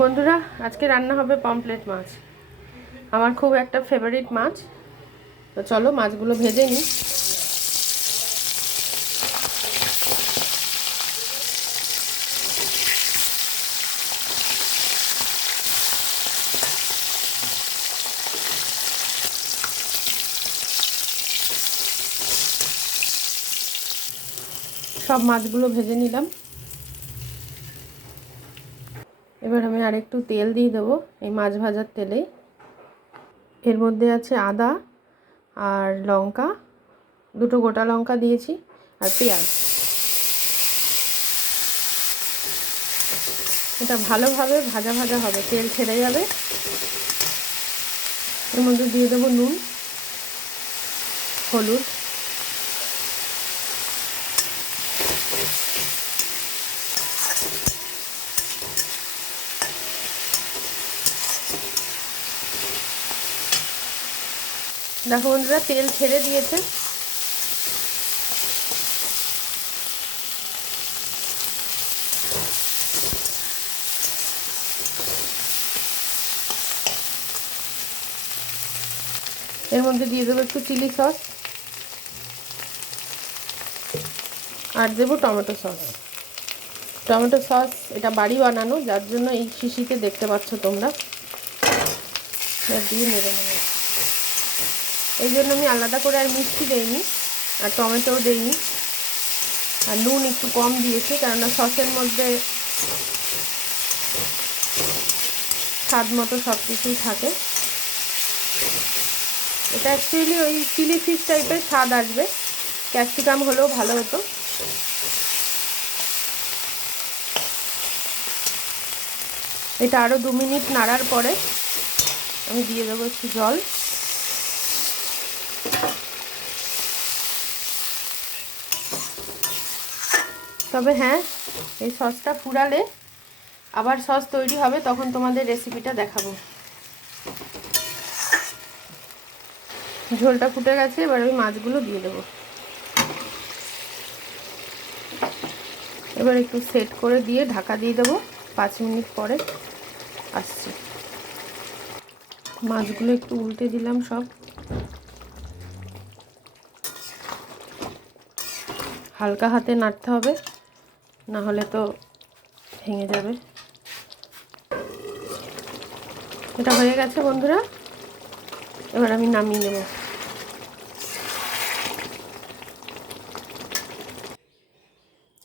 বন্ধুরা, আজকে রান্না হবে পমফ্রেট মাছ। আমার খুব একটা ফেভারিট মাছ। তো চলো মাছগুলো ভেজে নিই। সব মাছগুলো ভেজে নিলাম। এবার আমি আরেকটু তেল দিয়ে দেবো এই মাছ ভাজার তেলে। এর মধ্যে আছে আদা আর লঙ্কা, দুটো গোটা লঙ্কা দিয়েছি, আর পেঁয়াজ। এটা ভালোভাবে ভাজা ভাজা হবে, তেল ছেড়ে যাবে। এর মধ্যে দিয়ে দেবো নুন, হলুদ, দেখো বন্ধুরা তেল ছেড়ে দিয়েছে। এর মধ্যে দিয়ে দেবো একটু চিলি সস আর দেবো টমেটো সস। টমেটো সস এটা বাড়ি বানানো, যার জন্য এই শিশিতে দেখতে পাচ্ছ তোমরা। দিয়ে নেড়ে নেবো। এই জন্য আমি আলাদা করে আর মিষ্টি দেইনি, আর টমেটোও দেইনি, আর নুন একটু কম দিয়েছি, কেননা সসের মধ্যে স্বাদ মতো সব কিছুই থাকে। এটা অ্যাকচুয়ালি ওই চিলি ফিশ টাইপের স্বাদ আসবে, ক্যাপসিকাম হলেও ভালো হতো। এটা আরও 2 মিনিট নাড়ার পরে আমি দিয়ে দেবো একটু জল। তবে হ্যাঁ, এই সসটা ফুরালে আবার সস তৈরি হবে, তখন তোমাদের রেসিপিটা দেখাবো। ঝোলটা ফুটে গেছে, এবার আমি মাছগুলো দিয়ে দেবো। এবার একটু সেট করে দিয়ে ঢাকা দিয়ে দেবো। 5 মিনিট পরে আসছি। মাছগুলো একটু উল্টে দিলাম সব। হালকা হাতে নাড়তে হবে, না হলে তো ভেঙে যাবে। এটা হয়ে গেছে বন্ধুরা, এবার আমি নামিয়ে নেব।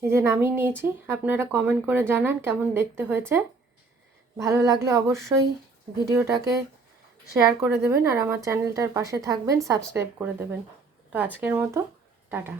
এই যে নামিয়ে নিয়েছি। আপনারা কমেন্ট করে জানান কেমন দেখতে হয়েছে। ভালো লাগলে অবশ্যই ভিডিওটাকে শেয়ার করে দেবেন, আর আমার চ্যানেলটার পাশে থাকবেন, সাবস্ক্রাইব করে দেবেন। তো আজকের মতো টাটা।